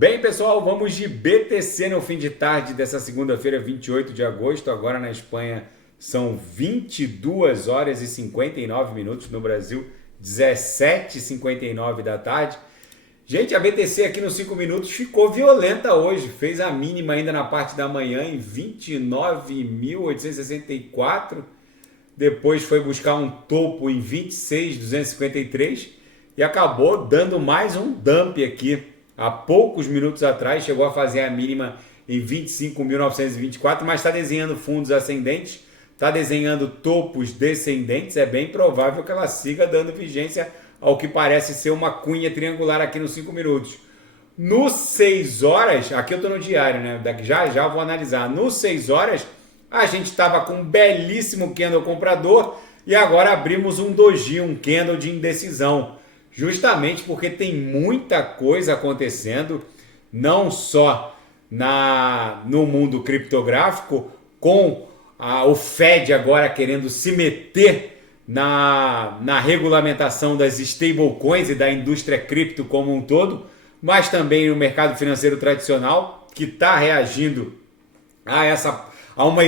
Bem, pessoal, vamos de BTC no fim de tarde dessa segunda-feira, 28 de agosto. Agora na Espanha são 22 horas e 59 minutos. No Brasil, 17h59 da tarde. Gente, a BTC aqui nos 5 minutos ficou violenta hoje. Fez a mínima ainda na parte da manhã em 29.864. Depois foi buscar um topo em 26.253 e acabou dando mais um dump aqui. Há poucos minutos atrás chegou a fazer a mínima em 25.924, mas está desenhando fundos ascendentes, está desenhando topos descendentes. É bem provável que ela siga dando vigência ao que parece ser uma cunha triangular aqui nos 5 minutos. Nos 6 horas, aqui eu estou no diário, né? Já vou analisar. Nos 6 horas, a gente estava com um belíssimo candle comprador e agora abrimos um doji, um candle de indecisão. Justamente porque tem muita coisa acontecendo, não só no mundo criptográfico, com o Fed agora querendo se meter na regulamentação das stablecoins e da indústria cripto como um todo, mas também no mercado financeiro tradicional, que está reagindo a um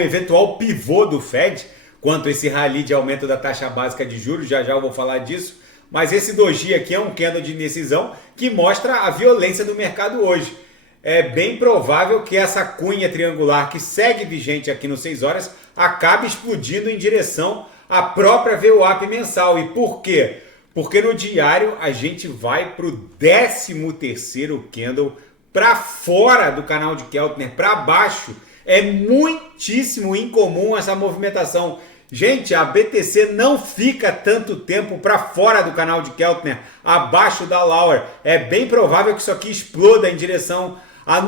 eventual pivô do Fed, quanto a esse rally de aumento da taxa básica de juros. Já eu vou falar disso. Mas esse doji aqui é um candle de indecisão que mostra a violência do mercado hoje. É bem provável que essa cunha triangular que segue vigente aqui nos 6 horas acabe explodindo em direção à própria VWAP mensal. E por quê? Porque no diário a gente vai para o 13º candle para fora do canal de Keltner, para baixo. É muitíssimo incomum essa movimentação. Gente, a BTC não fica tanto tempo para fora do canal de Keltner, abaixo da Lauer. É bem provável que isso aqui exploda em direção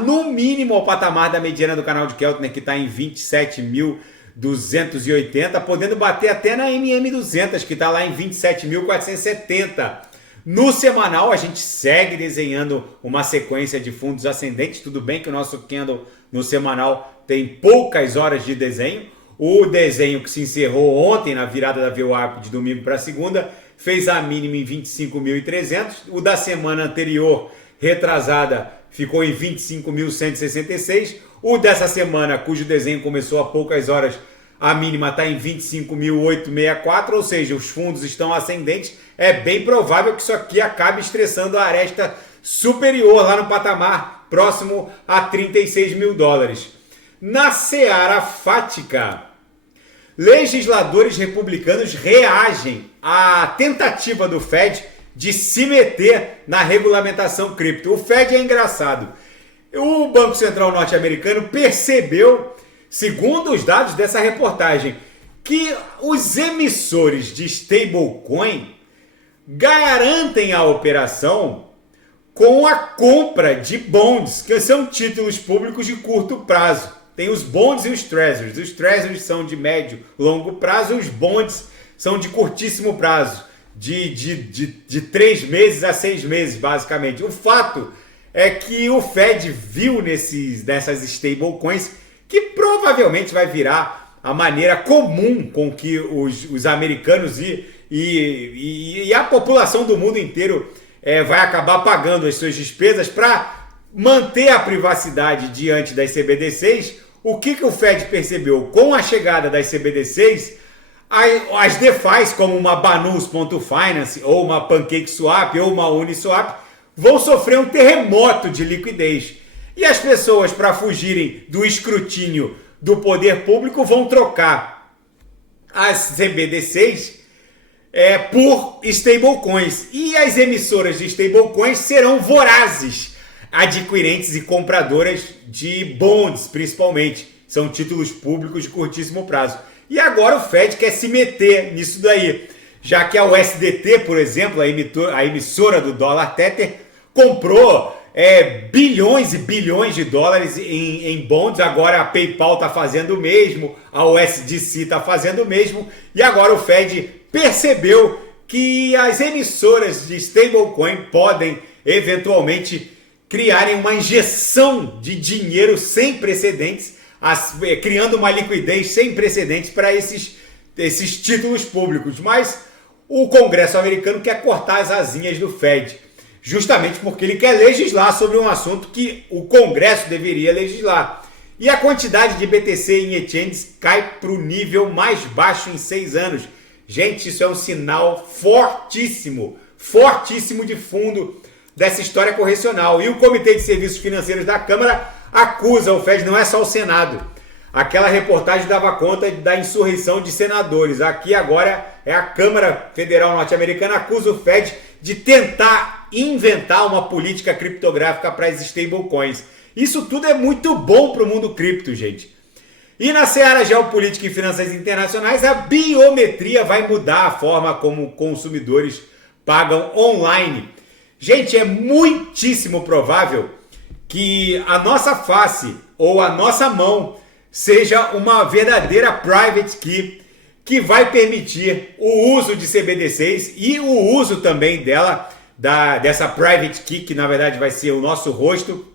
no mínimo, ao patamar da mediana do canal de Keltner, que está em 27.280, podendo bater até na MM200, que está lá em 27.470. No semanal, a gente segue desenhando uma sequência de fundos ascendentes. Tudo bem que o nosso candle no semanal tem poucas horas de desenho. O desenho que se encerrou ontem na virada da VWAP de domingo para segunda fez a mínima em 25.300. O da semana anterior, retrasada, ficou em 25.166. O dessa semana, cujo desenho começou há poucas horas, a mínima está em 25.864, ou seja, os fundos estão ascendentes. É bem provável que isso aqui acabe estressando a aresta superior lá no patamar próximo a 36 mil dólares. Na seara fática, legisladores republicanos reagem à tentativa do Fed de se meter na regulamentação cripto. O Fed é engraçado. O Banco Central norte-americano percebeu, segundo os dados dessa reportagem, que os emissores de stablecoin garantem a operação com a compra de bonds, que são títulos públicos de curto prazo. Tem os bonds e os treasuries. Os treasuries são de médio, longo prazo, e os bonds são de curtíssimo prazo, de 3 meses a 6 meses, basicamente. O fato é que o Fed viu nessas stablecoins que provavelmente vai virar a maneira comum com que os americanos e a população do mundo inteiro vai acabar pagando as suas despesas para manter a privacidade diante das CBDCs. O que o Fed percebeu? Com a chegada das CBDCs, as DeFis, como uma Banus.Finance, ou uma PancakeSwap, ou uma Uniswap, vão sofrer um terremoto de liquidez. E as pessoas, para fugirem do escrutínio do poder público, vão trocar as CBDCs por stablecoins. E as emissoras de stablecoins serão vorazes adquirentes e compradoras de bonds, principalmente. São títulos públicos de curtíssimo prazo. E agora o Fed quer se meter nisso daí, já que a USDT, por exemplo, a emissora do dólar Tether, comprou bilhões e bilhões de dólares em bonds. Agora a PayPal está fazendo o mesmo, a USDC está fazendo o mesmo, e agora o Fed percebeu que as emissoras de stablecoin podem eventualmente criarem uma injeção de dinheiro sem precedentes, criando uma liquidez sem precedentes para esses títulos públicos. Mas o Congresso americano quer cortar as asinhas do Fed. justamente porque ele quer legislar sobre um assunto que o Congresso deveria legislar. E a quantidade de BTC em exchanges cai para o nível mais baixo em 6 anos. Gente, isso é um sinal fortíssimo, fortíssimo de fundo dessa história correcional. E o Comitê de Serviços Financeiros da Câmara acusa o Fed, não é só o Senado. Aquela reportagem dava conta da insurreição de senadores. Aqui agora é a Câmara Federal Norte-Americana acusa o Fed de tentar inventar uma política criptográfica para as stablecoins. Isso tudo é muito bom para o mundo cripto, gente. E na seara geopolítica e finanças internacionais, a biometria vai mudar a forma como consumidores pagam online. Gente, é muitíssimo provável que a nossa face ou a nossa mão seja uma verdadeira private key que vai permitir o uso de CBDCs e o uso também dessa private key, que na verdade vai ser o nosso rosto,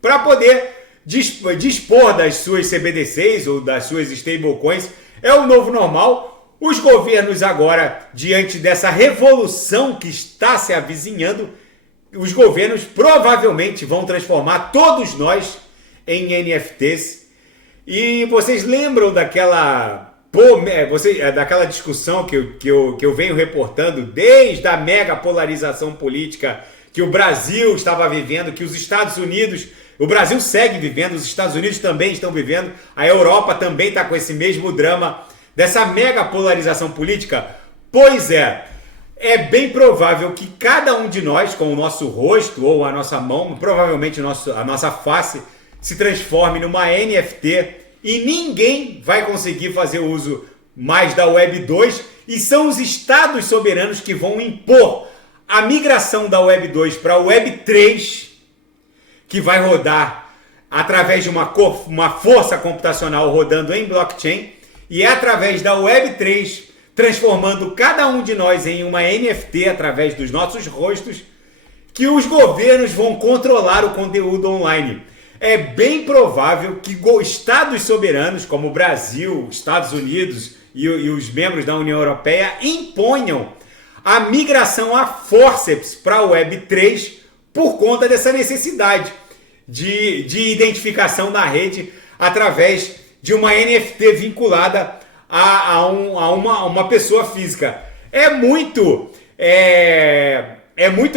para poder dispor das suas CBDCs ou das suas stablecoins. É o novo normal. Os governos agora, diante dessa revolução que está se avizinhando, os governos provavelmente vão transformar todos nós em NFTs. E vocês lembram daquela discussão que eu venho reportando desde a mega polarização política que o Brasil estava vivendo, que os Estados Unidos, o Brasil segue vivendo, os Estados Unidos também estão vivendo, a Europa também está com esse mesmo drama dessa mega polarização política? Pois é bem provável que cada um de nós, com o nosso rosto ou a nossa mão, provavelmente a nossa face, se transforme numa NFT e ninguém vai conseguir fazer uso mais da Web 2 e são os estados soberanos que vão impor a migração da Web 2 para a Web 3, que vai rodar através de uma força computacional rodando em blockchain, e é através da Web 3, transformando cada um de nós em uma NFT através dos nossos rostos, que os governos vão controlar o conteúdo online. É bem provável que estados soberanos, como o Brasil, Estados Unidos e os membros da União Europeia, imponham a migração a forceps para a Web 3 por conta dessa necessidade de identificação na rede através de uma NFT vinculada a uma pessoa física. É muito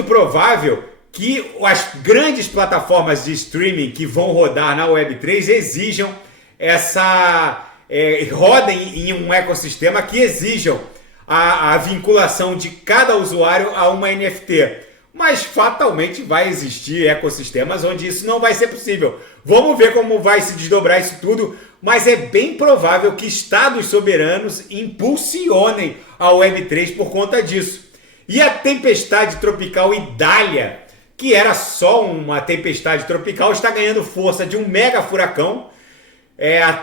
provável que as grandes plataformas de streaming que vão rodar na Web3 exijam rodem em um ecossistema que exijam a vinculação de cada usuário a uma NFT. Mas fatalmente vai existir ecossistemas onde isso não vai ser possível. Vamos ver como vai se desdobrar isso tudo, mas é bem provável que estados soberanos impulsionem a Web3 por conta disso. E a tempestade tropical Idália, que era só uma tempestade tropical, está ganhando força de um mega furacão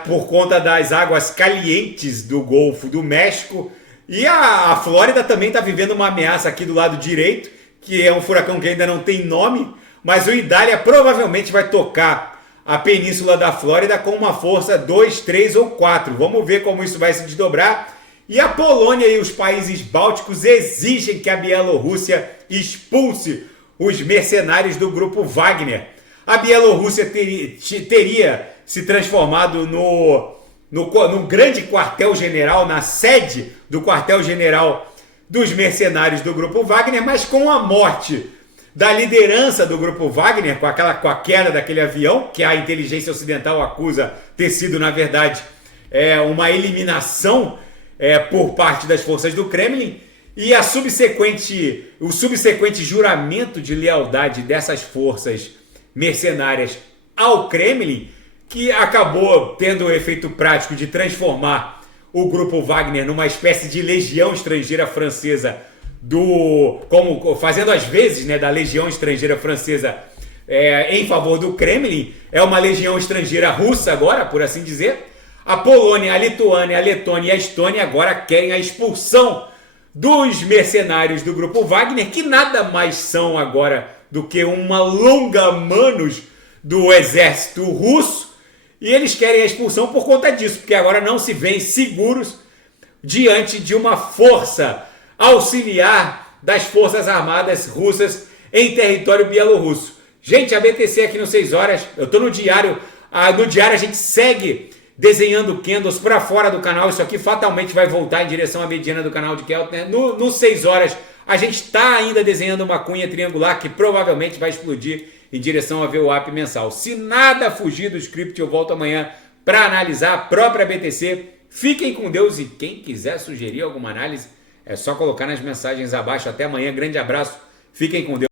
por conta das águas calientes do Golfo do México. E a Flórida também está vivendo uma ameaça aqui do lado direito, que é um furacão que ainda não tem nome, mas o Idália provavelmente vai tocar a península da Flórida com uma força 2, 3 ou 4. Vamos ver como isso vai se desdobrar. E a Polônia e os países bálticos exigem que a Bielorrússia expulse os mercenários do grupo Wagner. A Bielorrússia teria se transformado no grande quartel-general, na sede do quartel-general dos mercenários do grupo Wagner, mas com a morte da liderança do grupo Wagner, com a queda daquele avião, que a inteligência ocidental acusa ter sido, na verdade, uma eliminação por parte das forças do Kremlin, e o subsequente juramento de lealdade dessas forças mercenárias ao Kremlin, que acabou tendo o efeito prático de transformar o grupo Wagner numa espécie de legião estrangeira francesa, fazendo as vezes da legião estrangeira francesa em favor do Kremlin. É uma legião estrangeira russa agora, por assim dizer. A Polônia, a Lituânia, a Letônia e a Estônia agora querem a expulsão dos mercenários do grupo Wagner, que nada mais são agora do que uma longa manos do exército russo. E eles querem a expulsão por conta disso, porque agora não se veem seguros diante de uma força auxiliar das forças armadas russas em território bielorrusso. Gente, a BTC aqui no 6 horas, eu tô no diário. No diário a gente segue desenhando candles para fora do canal. Isso aqui fatalmente vai voltar em direção à mediana do canal de Keltner. No 6 horas a gente está ainda desenhando uma cunha triangular que provavelmente vai explodir em direção ao VWAP mensal. Se nada fugir do script, eu volto amanhã para analisar a própria BTC. Fiquem com Deus e quem quiser sugerir alguma análise, é só colocar nas mensagens abaixo. Até amanhã, grande abraço, fiquem com Deus.